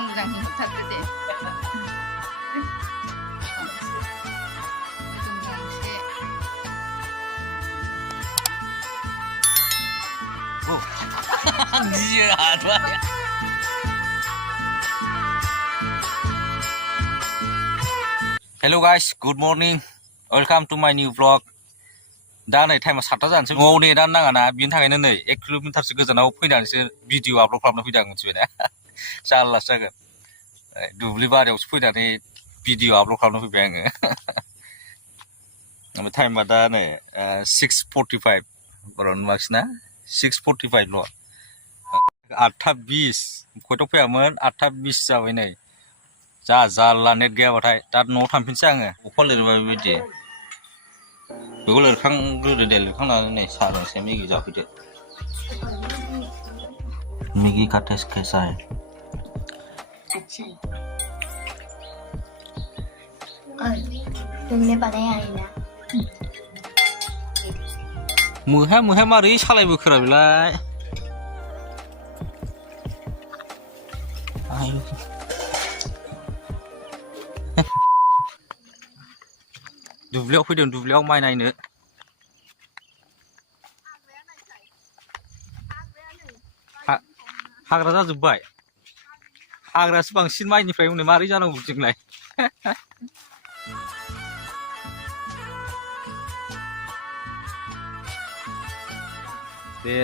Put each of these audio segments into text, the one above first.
무장 탔대. Hello guys, good morning. Welcome to my new vlog. दा नै टाइमा 7टा जानोसै न'आव नेटानो नाङाना बिनि थाखायनो नै 1 किल'मिटारसो गोजानाव फैनानैसो भिडिअ आपल'ड खालामना फैदों आं मिथिबायना जारलासो जागोन दुब्लि बारियावसो फैनानै भिडिअ आपल'ड खालामना फैबाय आङो ओमफ्राय टाइमा दा नै 6:45 बारा नुवाखिसैना 6:45 ल' 8:20 खयथायाव फैयामोन 8:20 जाबाय नै जा जारला नेट गैयाबाथाय दा न'आव थांफिनसै आङो अखा लिरबाय बेबायदि बेखौ लिरखांग्रोदो दे लिरखांनानै नै सारनोसै मेगि जाफैदो मेगि का टेस्ट कैसा है अच्छा है और तुमने बनाया है ना मोहा मारै सालायबोखोरा बेलाय दुब्लियाव फैदों दुब्लियाव माइ नायनो हाग्रा जाजोब्बाय हाग्रायासो बांसिन माइनिफ्राय उनै मारै जानांगौ जोंलाय दे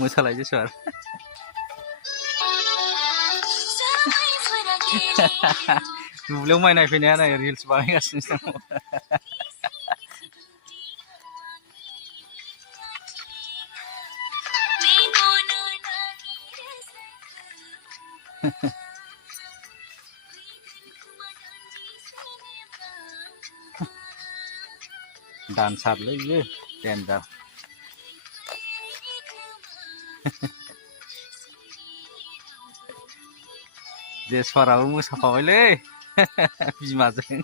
मोसालायदो सार दुब्लियाव माइ नायफैनाया नै रिल्स बानायगासिनो दङ दानसारलै बियो देन्जार जेसफाराबो मोसाफाबायलै बिमाजों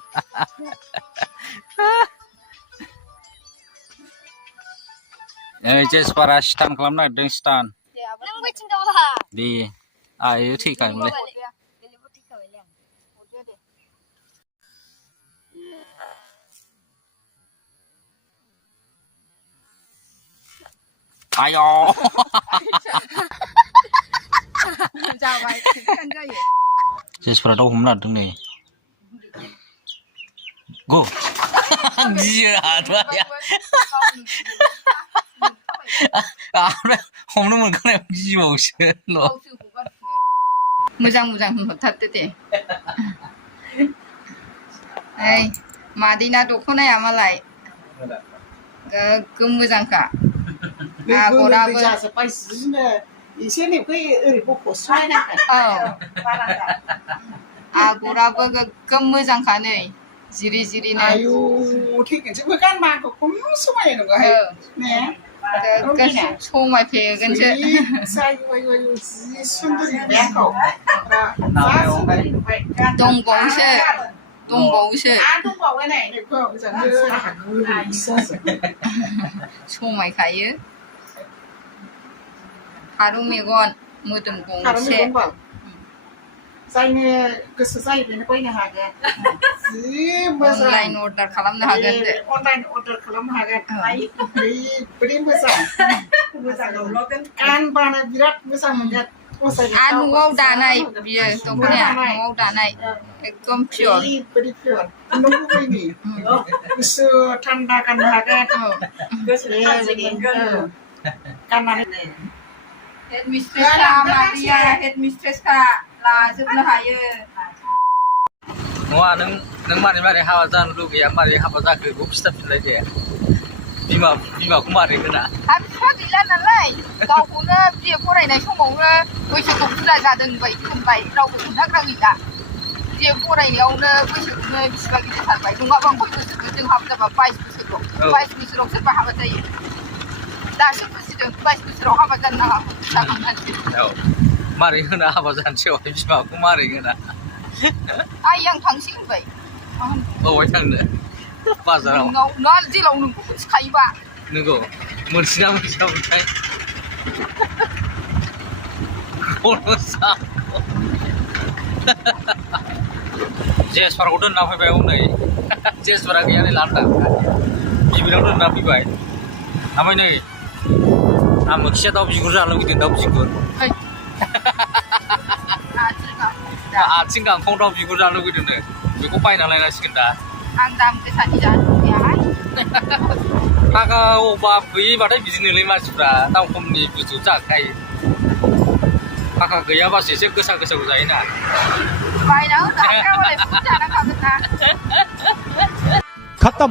जेसफारा स्टान खालामनो नागिरदों स्टान दे आयो थैखायोमोनलै आय' जेसफोरा दाउ हमनो नागिरदों नै गो गियो हाथ'आ हमनो मोनखानायाव गिबावोसो 무장 탔대. 에이 마디나 도코나야 말라이 그 무장가 아고라브 以前你可以不摔那个。 아고라브 그 무장가네 지리지리네. 아유, 되게 지금 간만 그 숨어있는 거 해. 네. 그 소마이 배 근처. 사이고 순들이 내고. 동봉시. 아, 동봉 này được không? Giờ nó 있었어. 소마이 가요. 하루 메건 무덤 공세. 자기네 그 사이비는 거기 하게. 온라인 오더 खालामनो हागोन दे. 온라인 오더 खालामनो हागोन. बड़ी मोजां. kan बाना बिराद मोजां मोनगोन. 아 न'आव दानाय बियो दख'नाया न'आव दानाय एकदम पियर. बड़ी पियर. नंगौ बायदि. गुसु थान्दा गाननो हागोन. गाननानै हेडमिस्ट्रेसखा मारिया हेडमिस्ट्रेसखा लाजोबनो हायो. नङा नों मारै हाबा जानो लुगैया मारै हाबा जाखो बेखौ खिथाफिनलाय दे बिमाखौ मारै होना बिफा गैला नालाय गावखौनो बिए फरायनाय समावनो बैसोखौ बुरजा जादों बायदि होनबाय रावबो खोन्थाग्रा गैला बिए फरायनायावनो बैसोखौनो बिसिबा गिदिर सारबाय नङाबा 5 बोसोरखौ जों हाबा जाबा 22 बोसोर 22 बोसोराव सोरबा हाबा जायो दासो बुजिदों 22 बोसोराव हाबा जानो नाङा जाखांनानै औ मारै होना हाबा जानोसैवहाय बिमाखौ मारै होना आइ आं थांसै होनबाय बबावहाय थांनो बाजाराव नोंनाव जेलाव नोंखौ मिथिखायोबा नोंगौ मोनथिना मोनथियामोनथाय जेसपारखौ दोनना फैबाय हनै जेसपारा गैया नै लान्दां बिबिनाव दोनना फैबाय ओमफ्राय नै आं मोनसेया दाउ बिगुर जानो लुगैदों दाउ बिगुर आथिं गांखं दाउ बिगुर जानो लुगैदोंनो बेखौ बायना लायनांसिगोन दा आं दाम गोसानि जानो लुगैयाहाय थाखा अभाब गैयैबाथाय बिदिनोलै मानसिफ्रा दाम खमनि बुस्थु जाखायो थाखा गैयाबासो एसे गोसा गोसाखौ जायोना बायना होनो हाखायाबालाय फुड जानांखागोन ना खत्म